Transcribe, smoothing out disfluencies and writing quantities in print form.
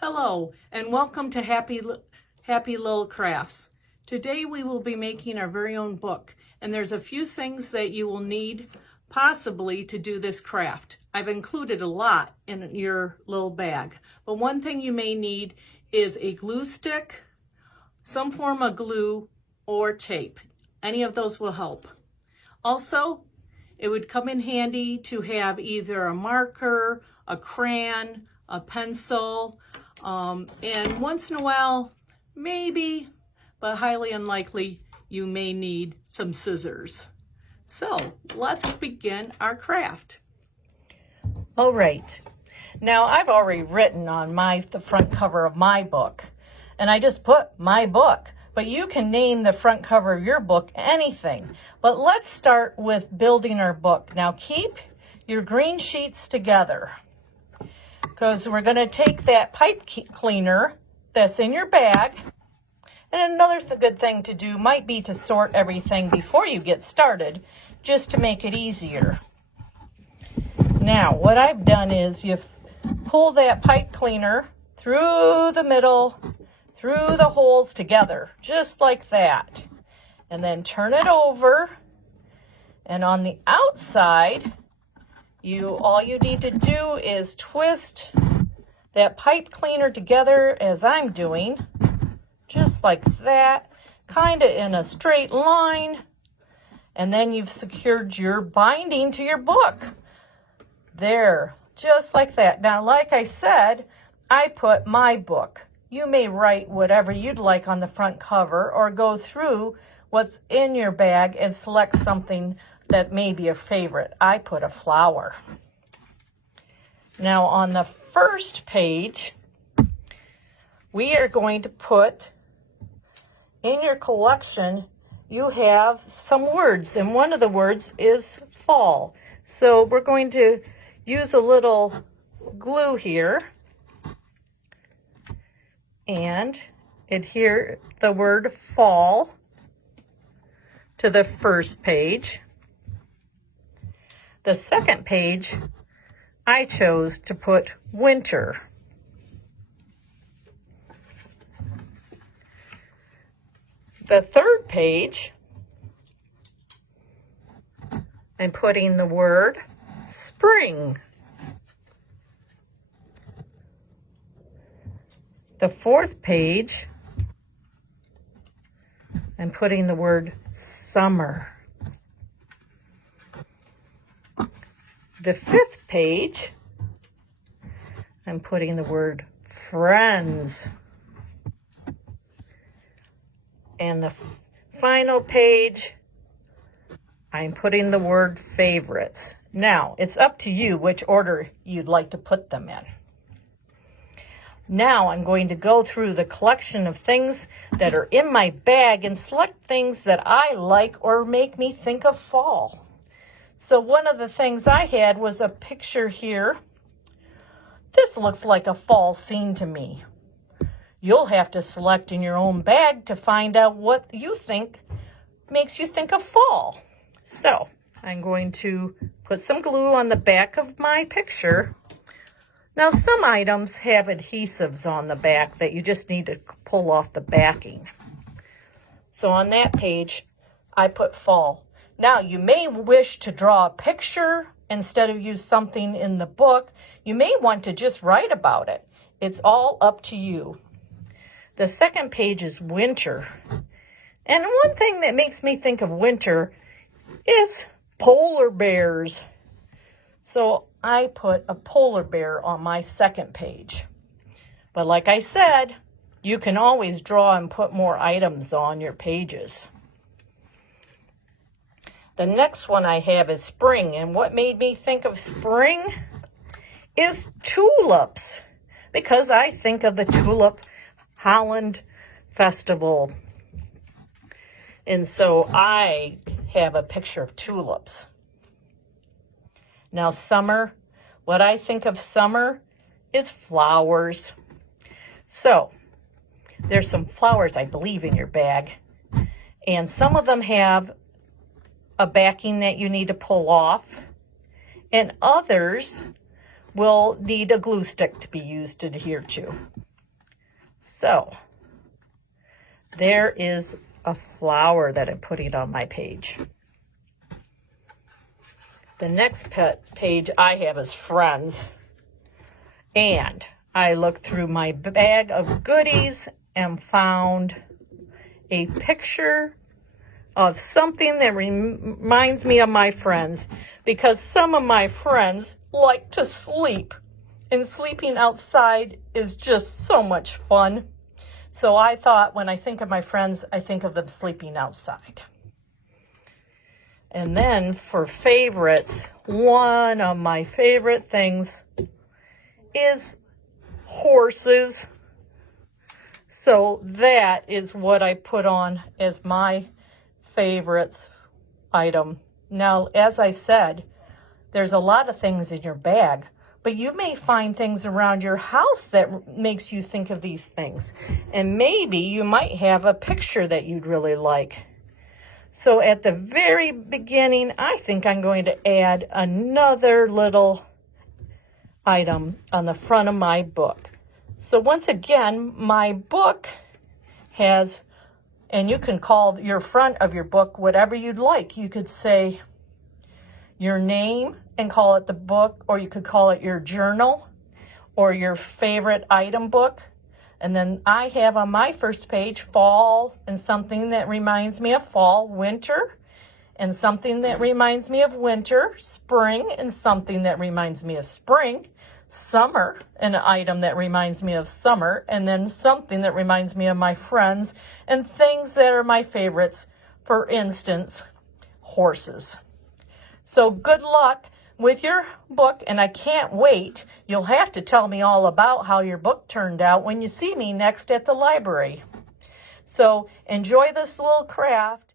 Hello and welcome to Happy Little Crafts. Today we will be making our very own book, and there's a few things that you will need possibly to do this craft. I've included a lot in your little bag, but one thing you may need is a glue stick, some form of glue, or tape. Any of those will help. Also, it would come in handy to have either a marker, a crayon, a pencil, and once in a while, maybe, but highly unlikely, you may need some scissors. So let's begin our craft. All right. Now I've already written on the front cover of my book, and I just put my book, but you can name the front cover of your book anything. But let's start with building our book. Now keep your green sheets together, because we're going to take that pipe cleaner that's in your bag. And another good thing to do might be to sort everything before you get started, just to make it easier. Now, what I've done is you pull that pipe cleaner through the middle, through the holes together, just like that. And then turn it over. And on the outside, all you need to do is twist that pipe cleaner together as I'm doing, just like that, kind of in a straight line, and then you've secured your binding to your book. There, just like that. Now, like I said, I put my book. You may write whatever you'd like on the front cover, or go through what's in your bag and select something that may be a favorite. I put a flower. Now on the first page, we are going to put, in your collection, you have some words, and one of the words is fall. So we're going to use a little glue here and adhere the word fall to the first page. The second page, I chose to put winter. The third page, I'm putting the word spring. The fourth page, I'm putting the word summer. The fifth page, I'm putting the word friends. And the final page, I'm putting the word favorites. Now, it's up to you which order you'd like to put them in. Now I'm going to go through the collection of things that are in my bag and select things that I like or make me think of fall. So one of the things I had was a picture here. This looks like a fall scene to me. You'll have to select in your own bag to find out what you think makes you think of fall. So I'm going to put some glue on the back of my picture. Now some items have adhesives on the back that you just need to pull off the backing. So on that page, I put fall. Now, you may wish to draw a picture instead of use something in the book. You may want to just write about it. It's all up to you. The second page is winter. And one thing that makes me think of winter is polar bears. So I put a polar bear on my second page. But like I said, you can always draw and put more items on your pages. The next one I have is spring, and what made me think of spring is tulips, because I think of the Tulip Holland Festival. And so I have a picture of tulips. Now summer, what I think of summer is flowers. So there's some flowers, I believe, in your bag, and some of them have a backing that you need to pull off, and others will need a glue stick to be used to adhere to. So there is a flower that I'm putting on my page. The next page I have is friends. And I looked through my bag of goodies and found a picture of something that reminds me of my friends, because some of my friends like to sleep, and sleeping outside is just so much fun. So I thought when I think of my friends, I think of them sleeping outside. And then for favorites, one of my favorite things is horses. So that is what I put on as my favorites item. Now, as I said, there's a lot of things in your bag, but you may find things around your house that makes you think of these things. And maybe you might have a picture that you'd really like. So at the very beginning, I think I'm going to add another little item on the front of my book. So once again, my book has, and you can call your front of your book whatever you'd like. You could say your name and call it the book, or you could call it your journal or your favorite item book. And then I have on my first page fall and something that reminds me of fall, winter, and something that reminds me of winter, spring, and something that reminds me of spring, summer, an item that reminds me of summer, and then something that reminds me of my friends, and things that are my favorites, for instance, horses. So good luck with your book, and I can't wait. You'll have to tell me all about how your book turned out when you see me next at the library. So enjoy this little craft.